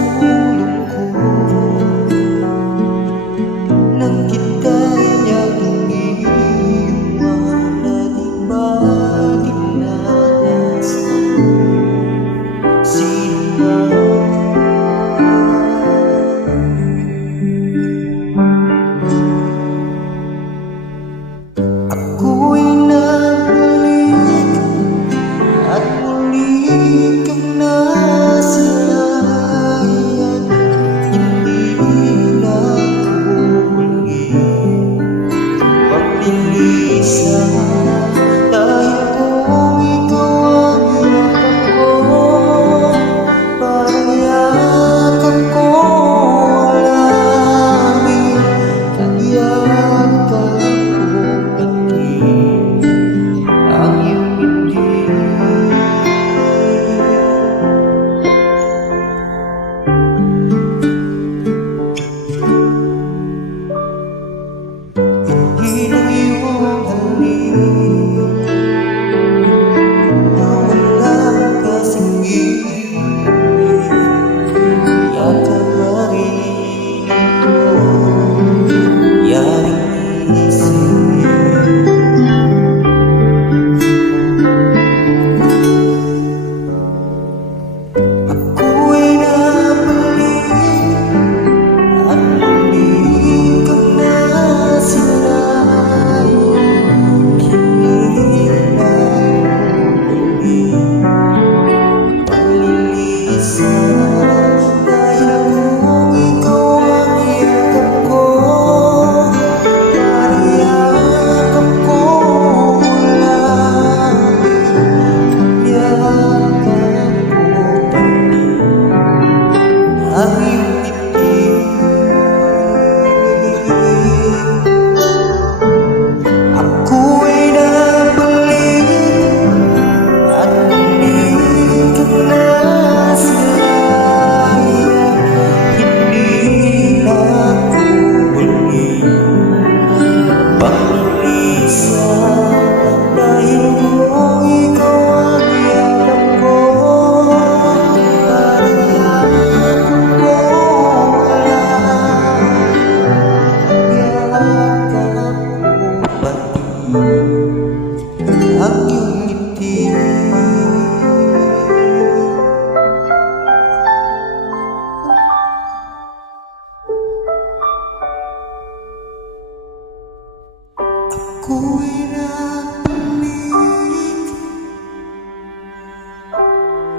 sulong ko nang kita'y aking iwan at iba dinanastan. Sino man ako'y nabalik at muli kang nasalayan. Hindi na ako muli maglilisan, dahil kung ikaw ang yakap ko, parang yakap ko langit. At yakap ko pati ang iyong ngiti. Hindi ng iyong halik na walang kasingit, yakap pa rin ito yaring isip. Ako'y nabalik at muli kang nasilayan. Hindi na muli maglilisan, dahil kung ikaw ang yakap ko, parang yakap ko langit. Yakap ko pati ang iyong ngiti. Ako'y nabalik at muli kang nasalayan. Hindi na ako muli maglilisan, dahil kung ikaw ang yakap ko, parang yakap ko langit. Yakap ko pati ang iyong ngiti. Ako'y